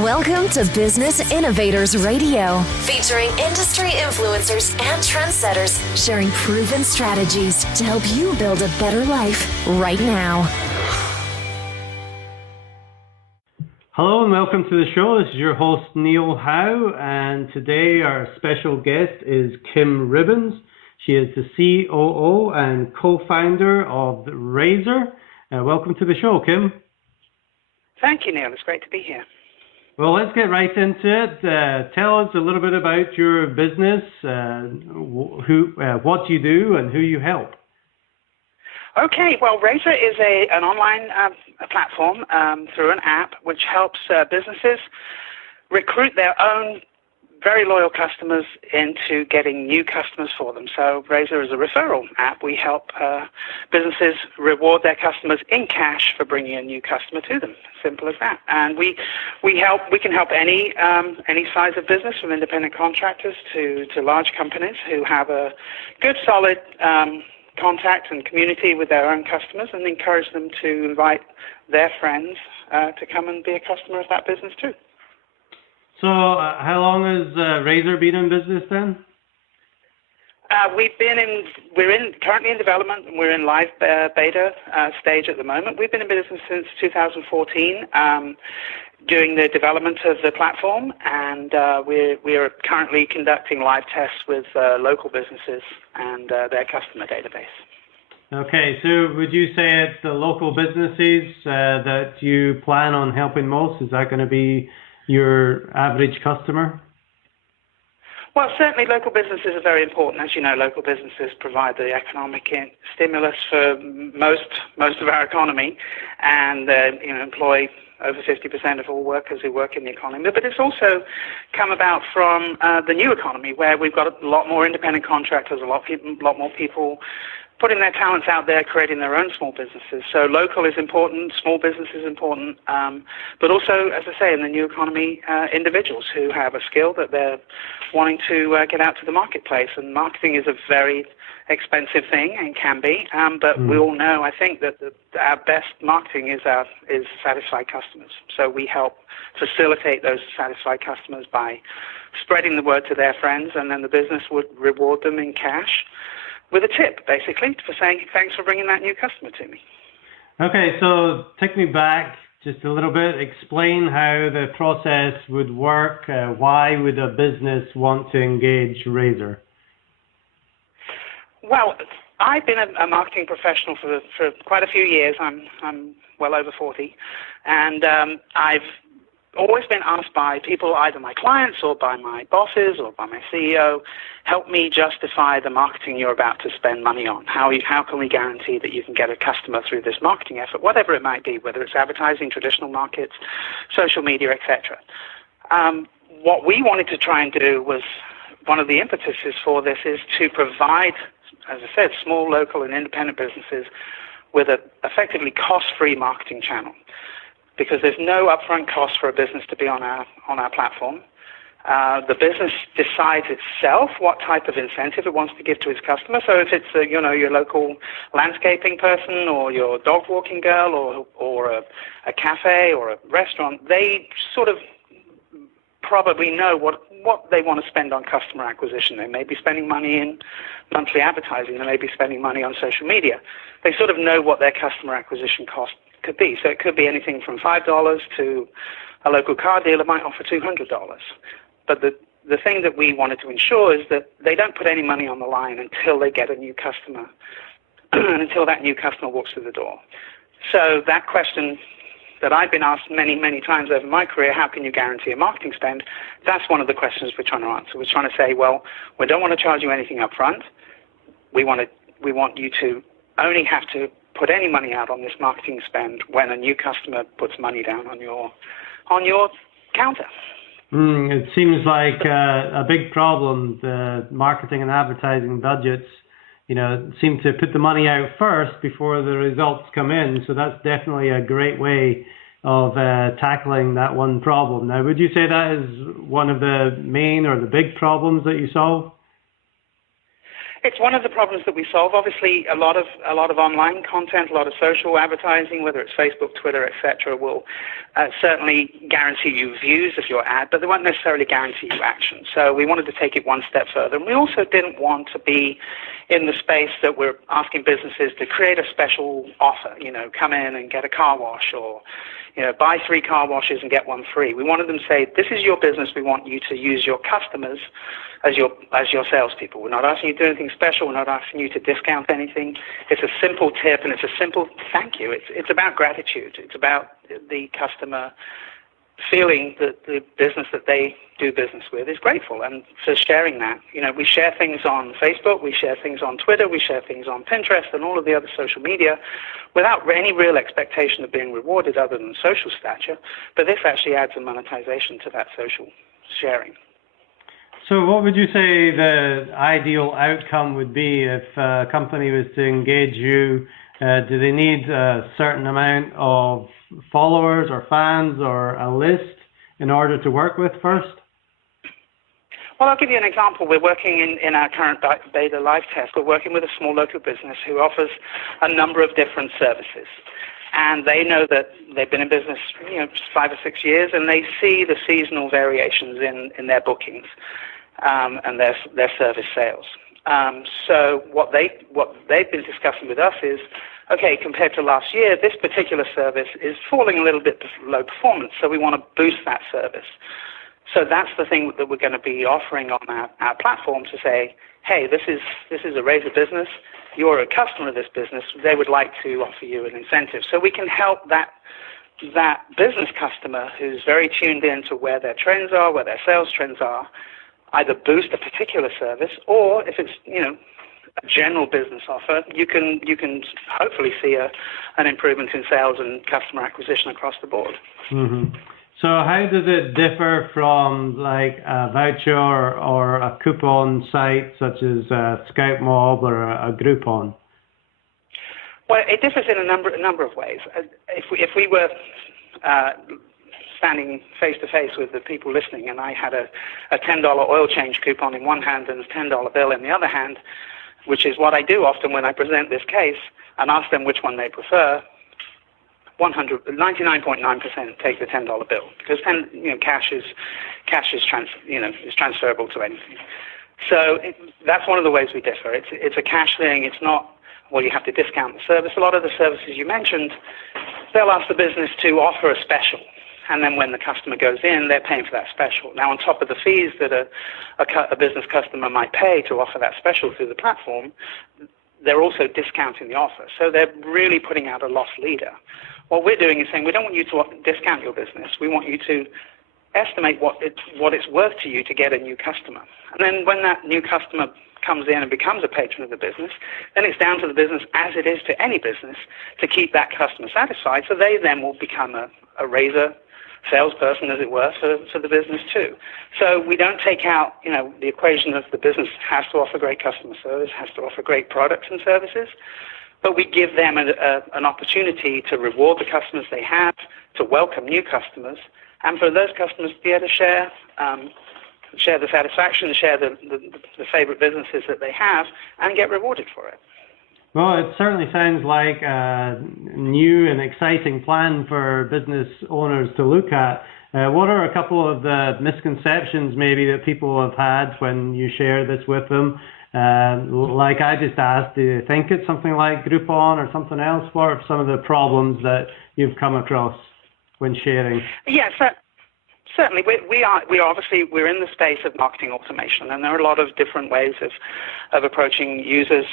Welcome to Business Innovators Radio, featuring industry influencers and trendsetters sharing proven strategies to help you build a better life right now. Hello and welcome to the show. This is your host, Neil Howe, and today our special guest is Kim Ribbans. She is the COO and co-founder of Raser. Welcome to the show, Kim. Thank you, Neil. It's great to be here. Well, let's get right into it. Tell us a little bit about your business, what you do, and who you help. Okay, well, Raser is an online platform through an app which helps businesses recruit their own very loyal customers into getting new customers for them. So Raser is a referral app. We help businesses reward their customers in cash for bringing a new customer to them. Simple as that. And we can help any size of business, from independent contractors to large companies who have a good, solid contact and community with their own customers, and encourage them to invite their friends to come and be a customer of that business too. So how long has Raser been in business then? We're currently in development, and we're in live beta stage at the moment. We've been in business since 2014, doing the development of the platform, and we're currently conducting live tests with local businesses and their customer database. Okay, so would you say it's the local businesses that you plan on helping most? Is that going to be your average customer? Well, certainly local businesses are very important. As you know, local businesses provide the economic stimulus for most of our economy, and employ over 50% of all workers who work in the economy. But it's also come about from the new economy, where we've got a lot more independent contractors, a lot more people putting their talents out there, creating their own small businesses. So local is important, small business is important, but also, as I say, in the new economy, individuals who have a skill that they're wanting to get out to the marketplace. And marketing is a very expensive thing, and can be, but we all know, I think, that our best marketing is satisfied customers. So we help facilitate those satisfied customers by spreading the word to their friends, and then the business would reward them in cash with a tip, basically, for saying, thanks for bringing that new customer to me. Okay, so take me back just a little bit. Explain how the process would work. Why would a business want to engage Raser? Well, I've been a marketing professional for quite a few years. I'm well over 40, and I've always been asked by people, either my clients or by my bosses or by my CEO, help me justify the marketing you're about to spend money on. How can we guarantee that you can get a customer through this marketing effort, whatever it might be, whether it's advertising, traditional markets, social media, etc. What we wanted to try and do was, one of the impetuses for this is to provide, as I said, small, local, and independent businesses with an effectively cost-free marketing channel, because there's no upfront cost for a business to be on our platform. The business decides itself what type of incentive it wants to give to its customer. So if it's your local landscaping person, or your dog walking girl, or a cafe or a restaurant, they sort of probably know what they want to spend on customer acquisition. They may be spending money in monthly advertising. They may be spending money on social media. They sort of know what their customer acquisition cost could be. So it could be anything from $5 to a local car dealer might offer $200. But the thing that we wanted to ensure is that they don't put any money on the line until they get a new customer, and until that new customer walks through the door. So that question that I've been asked many, many times over my career, how can you guarantee a marketing spend? That's one of the questions we're trying to answer. We're trying to say, well, we don't want to charge you anything up front. We want you to only have to put any money out on this marketing spend when a new customer puts money down on your counter. It seems like a big problem. The marketing and advertising budgets, seem to put the money out first before the results come in. So that's definitely a great way of tackling that one problem. Now, would you say that is one of the main or the big problems that you solve? It's one of the problems that we solve. Obviously, a lot of online content, a lot of social advertising, whether it's Facebook, Twitter, etc., will certainly guarantee you views of your ad, but they won't necessarily guarantee you action. So we wanted to take it one step further, and we also didn't want to be in the space that we're asking businesses to create a special offer. Come in and get a car wash, or buy 3 car washes and get 1 free. We wanted them to say, this is your business. We want you to use your customers as your salespeople. We're not asking you to do anything special. We're not asking you to discount anything. It's a simple tip, and it's a simple thank you. It's about gratitude. It's about the customer feeling that the business that they do business with is grateful, and for sharing that. We share things on Facebook, we share things on Twitter, we share things on Pinterest and all of the other social media without any real expectation of being rewarded other than social stature, but this actually adds a monetization to that social sharing. So what would you say the ideal outcome would be if a company was to engage you? Do they need a certain amount of followers or fans or a list in order to work with first? Well, I'll give you an example. We're working in our current beta live test. We're working with a small local business who offers a number of different services. And they know that they've been in business 5 or 6 years, and they see the seasonal variations in their bookings and their service sales. So what they've been discussing with us is, okay, compared to last year, this particular service is falling a little bit below performance, so we want to boost that service. So that's the thing that we're going to be offering on our platform, to say, hey, this is a Raser business. You're a customer of this business. They would like to offer you an incentive. So we can help that business customer who's very tuned in to where their trends are, where their sales trends are, either boost a particular service, or if it's a general business offer, you can hopefully see an improvement in sales and customer acquisition across the board. Mm-hmm. So how does it differ from like a voucher or a coupon site such as Scout Mob or a Groupon? Well, it differs in a number of ways. If we were standing face to face with the people listening, and I had a $10 oil change coupon in one hand and a $10 bill in the other hand, which is what I do often when I present this case, and ask them which one they prefer, 99.9% take the $10 bill, because cash is transferable to anything. So that's one of the ways we differ. It's a cash thing. It's not, well, you have to discount the service. A lot of the services you mentioned, they'll ask the business to offer a special, and then when the customer goes in, they're paying for that special. Now, on top of the fees that a business customer might pay to offer that special through the platform, they're also discounting the offer. So they're really putting out a loss leader. What we're doing is saying, we don't want you to discount your business. We want you to estimate what it's worth to you to get a new customer. And then when that new customer comes in and becomes a patron of the business, then it's down to the business, as it is to any business, to keep that customer satisfied, so they then will become a Raser salesperson, as it were, for the business too. So we don't take out, the equation of the business has to offer great customer service, has to offer great products and services, but we give them an opportunity to reward the customers they have, to welcome new customers, and for those customers to be able to share the satisfaction, share the favorite businesses that they have, and get rewarded for it. Well, it certainly sounds like a new and exciting plan for business owners to look at. What are a couple of the misconceptions maybe that people have had when you share this with them? Like I just asked, do you think it's something like Groupon or something else? What are some of the problems that you've come across when sharing? Yes, certainly. We're in the space of marketing automation, and there are a lot of different ways of approaching users.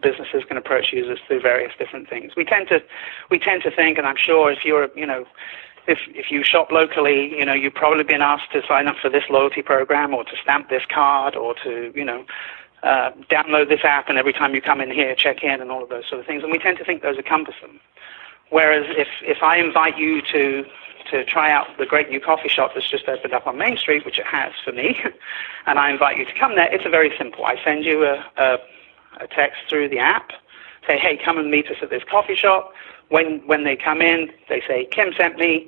Businesses can approach users through various different things. We tend to think, and I'm sure if you're if you shop locally, you've probably been asked to sign up for this loyalty program, or to stamp this card, or to download this app, and every time you come in here, check in, and all of those sort of things. And we tend to think those are cumbersome. Whereas if I invite you to try out the great new coffee shop that's just opened up on Main Street, which it has for me, and I invite you to come there, it's very simple. I send you a text through the app, say, hey, come and meet us at this coffee shop. When they come in, they say, Kim sent me,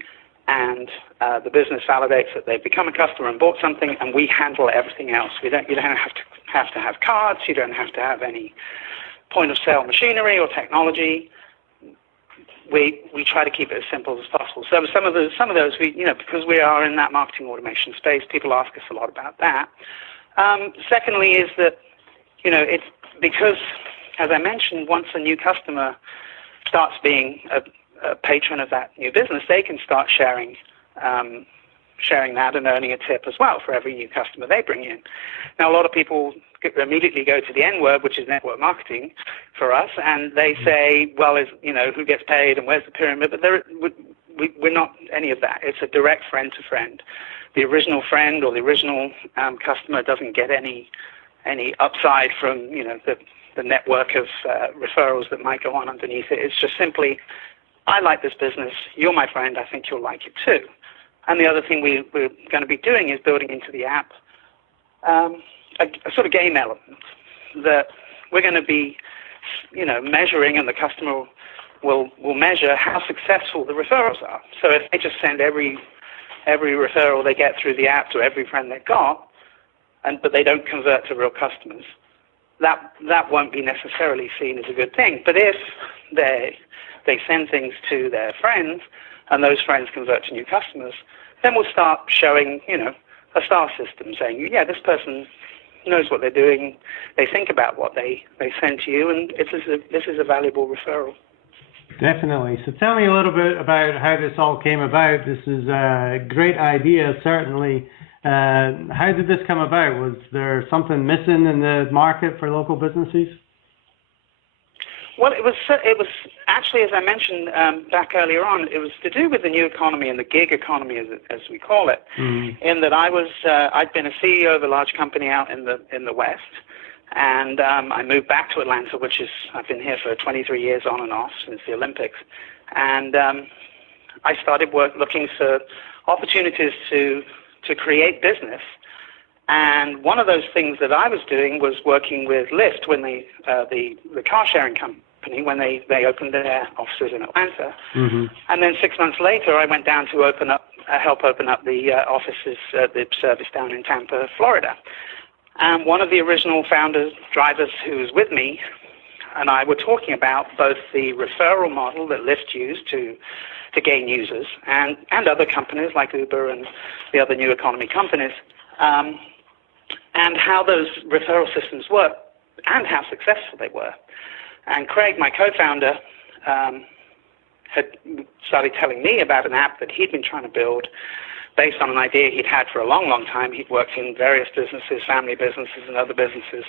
and the business validates that they've become a customer and bought something, and we handle everything else. You don't have to have to have cards. You don't have to have any point-of-sale machinery or technology. We try to keep it as simple as possible. So some of those, because we are in that marketing automation space, people ask us a lot about that. Secondly is that, it's because, as I mentioned, once a new customer starts being a patron of that new business, they can start sharing that and earning a tip as well for every new customer they bring in. Now, a lot of people immediately go to the N word, which is network marketing for us, and they say, well, who gets paid and where's the pyramid? But we're not any of that. It's a direct friend-to-friend. The original friend or the original customer doesn't get any upside from the network of referrals that might go on underneath it. It's just simply, I like this business, you're my friend, I think you'll like it too. And the other thing we're going to be doing is building into the app a sort of game element that we're going to be, measuring, and the customer will measure how successful the referrals are. So if they just send every referral they get through the app to every friend they've got, but they don't convert to real customers, that won't be necessarily seen as a good thing. But if they send things to their friends, and those friends convert to new customers, then we'll start showing, a star system saying, yeah, this person knows what they're doing, they think about what they send to you, and this is a valuable referral. Definitely. So tell me a little bit about how this all came about. This is a great idea, certainly. How did this come about? Was there something missing in the market for local businesses? Well, it was actually, as I mentioned back earlier on, it was to do with the new economy and the gig economy, as we call it. In that I'd been a CEO of a large company out in the West, and I moved back to Atlanta, I've been here for 23 years on and off since the Olympics, and I started looking for opportunities to create business. And one of those things that I was doing was working with Lyft when the car sharing company, when they opened their offices in Atlanta. And then 6 months later, I went down to help open up the offices, the service down in Tampa, Florida. And one of the original drivers who was with me and I were talking about both the referral model that Lyft used to gain users and other companies like Uber and the other new economy companies, and how those referral systems work and how successful they were. And Craig, my co-founder, had started telling me about an app that he'd been trying to build based on an idea he'd had for a long, long time. He'd worked in various businesses, family businesses and other businesses,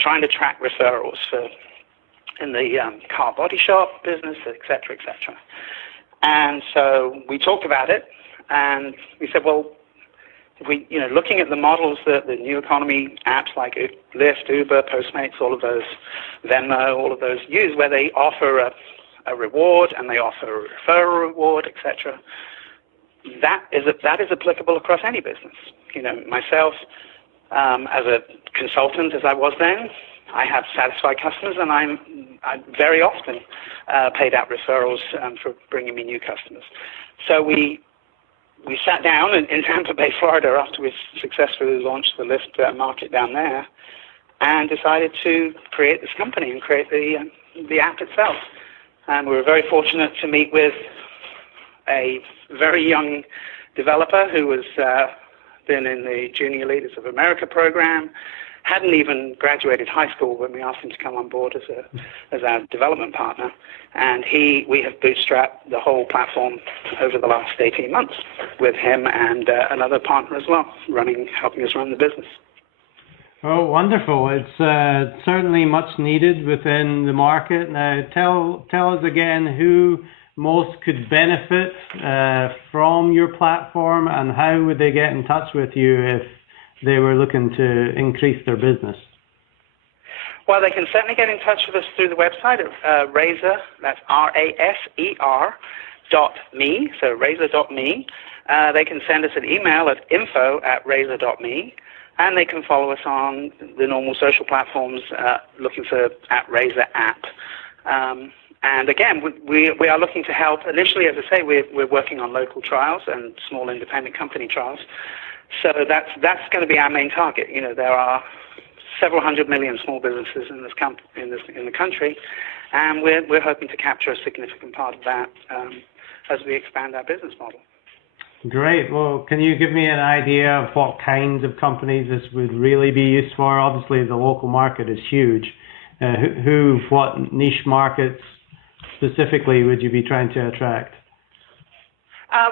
trying to track referrals in the car body shop business, et cetera, et cetera. And so we talked about it, and we said, well, if we, looking at the models that the new economy apps like Lyft, Uber, Postmates, all of those, Venmo, all of those use, where they offer a reward and they offer a referral reward, etc. That is applicable across any business. Myself, as a consultant, as I was then, I have satisfied customers, and I very often paid out referrals for bringing me new customers. So we sat down in Tampa Bay, Florida, after we successfully launched the Lyft market down there, and decided to create this company and create the app itself. And we were very fortunate to meet with a very young developer who was been in the Junior Leaders of America program, hadn't even graduated high school when we asked him to come on board as our development partner. And we have bootstrapped the whole platform over the last 18 months with him and another partner as well, helping us run the business. Oh, wonderful. It's certainly much needed within the market. Now, tell us again who most could benefit from your platform, and how would they get in touch with you if they were looking to increase their business? Well, they can certainly get in touch with us through the website at Raser, that's RASER.me, so Raser.me. They can send us an email at info@raser.me, and they can follow us on the normal social platforms looking for @Raser app. And again, we are looking to help. Initially, as I say, we're working on local trials and small independent company trials. So that's going to be our main target. There are several 100 million small businesses in the country, and we're hoping to capture a significant part of that as we expand our business model. Great. Well, can you give me an idea of what kinds of companies this would really be used for? Obviously, the local market is huge. What niche markets specifically would you be trying to attract?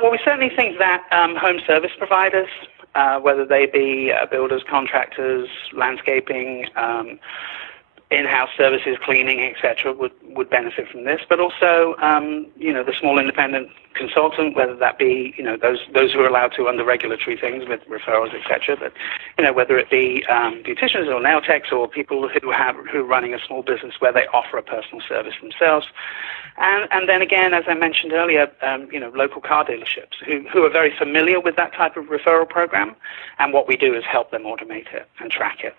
Well, we certainly think that home service providers, whether they be builders, contractors, landscaping, in-house services, cleaning, etc., would benefit from this. But also, the small independent consultant, whether that be, those who are allowed to under regulatory things with referrals, etc. But, whether it be beauticians or nail techs or people who are running a small business where they offer a personal service themselves. And then again, as I mentioned earlier, local car dealerships who are very familiar with that type of referral program. And what we do is help them automate it and track it.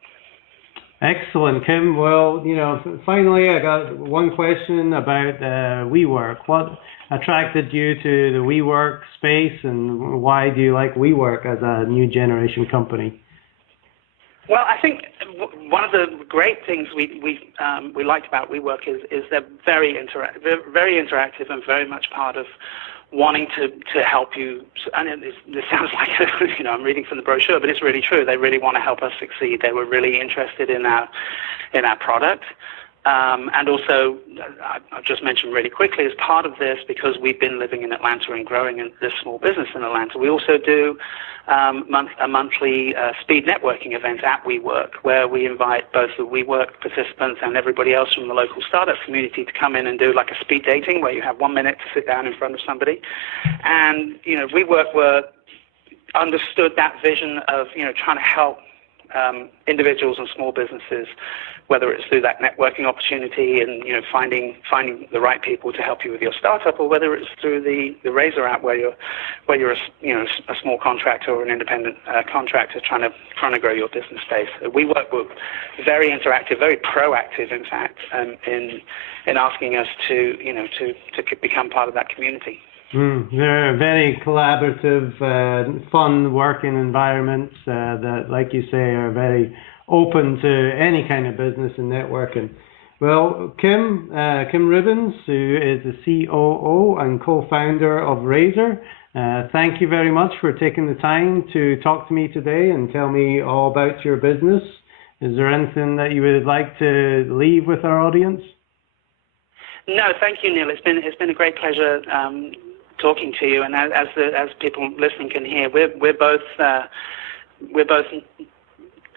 Excellent, Kim. Well, finally, I got one question about WeWork. What attracted you to the WeWork space, and why do you like WeWork as a new generation company? Well, I think one of the great things we liked about WeWork is they're very interactive and very much part of wanting to help you. And this sounds like I'm reading from the brochure, but it's really true. They really want to help us succeed. They were really interested in our product. And also, I've just mentioned really quickly, as part of this, because we've been living in Atlanta and growing in this small business in Atlanta, we also do a monthly speed networking event at WeWork, where we invite both the WeWork participants and everybody else from the local startup community to come in and do like a speed dating, where you have 1 minute to sit down in front of somebody. And, WeWork understood that vision of, trying to help individuals and small businesses, whether it's through that networking opportunity and finding the right people to help you with your startup, or whether it's through the Raser app where you're a small contractor or an independent contractor trying to grow your business space. We work with very interactive, very proactive, in fact, in asking us to become part of that community. They're very collaborative, fun working environments that, like you say, are very open to any kind of business and networking. Well, Kim Ribbans, who is the COO and co-founder of Raser, thank you very much for taking the time to talk to me today and tell me all about your business. Is there anything that you would like to leave with our audience? No, thank you, Neil. It's been a great pleasure talking to you, and as people listening can hear, we're both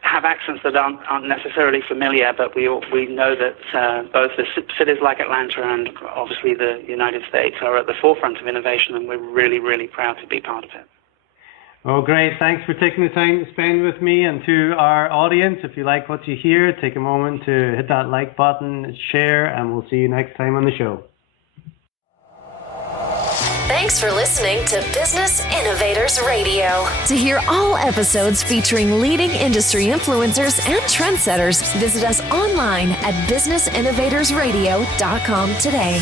have accents that aren't necessarily familiar, but we know that both the cities like Atlanta and obviously the United States are at the forefront of innovation, and we're really, really proud to be part of it. Well, great. Thanks for taking the time to spend with me. And to our audience, if you like what you hear, take a moment to hit that like button, share, and we'll see you next time on the show. Thanks for listening to Business Innovators Radio. To hear all episodes featuring leading industry influencers and trendsetters, visit us online at businessinnovatorsradio.com today.